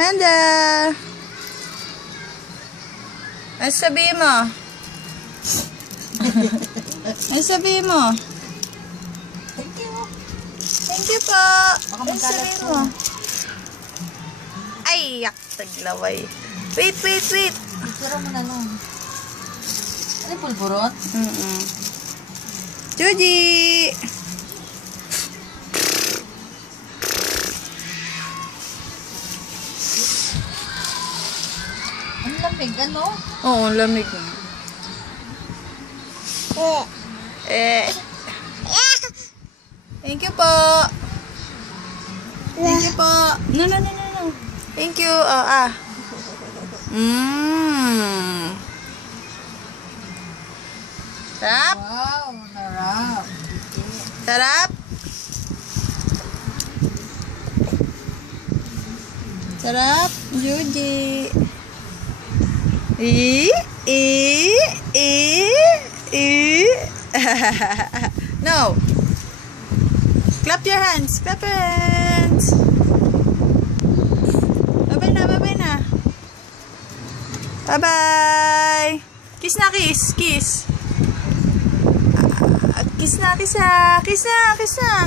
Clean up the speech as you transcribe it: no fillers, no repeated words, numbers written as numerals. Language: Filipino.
Panda! Ano sabihin mo? Ano sabihin mo? Thank you. Thank you po. Baka Ano sabihin mo? Ay, yak, taglaway. Wait. Picture mo na lang. Ano yung pulburon? Judy! Ang lamig, ano? Oo, lamig na. Thank you po. Thank you po. No. Thank you. Sarap? Wow, narap. Sarap? Sarap? Judy. No. Clap your hands. Clap your hands. Bye-bye na. Bye-bye. Kiss na, kiss. Kiss na. Kiss na.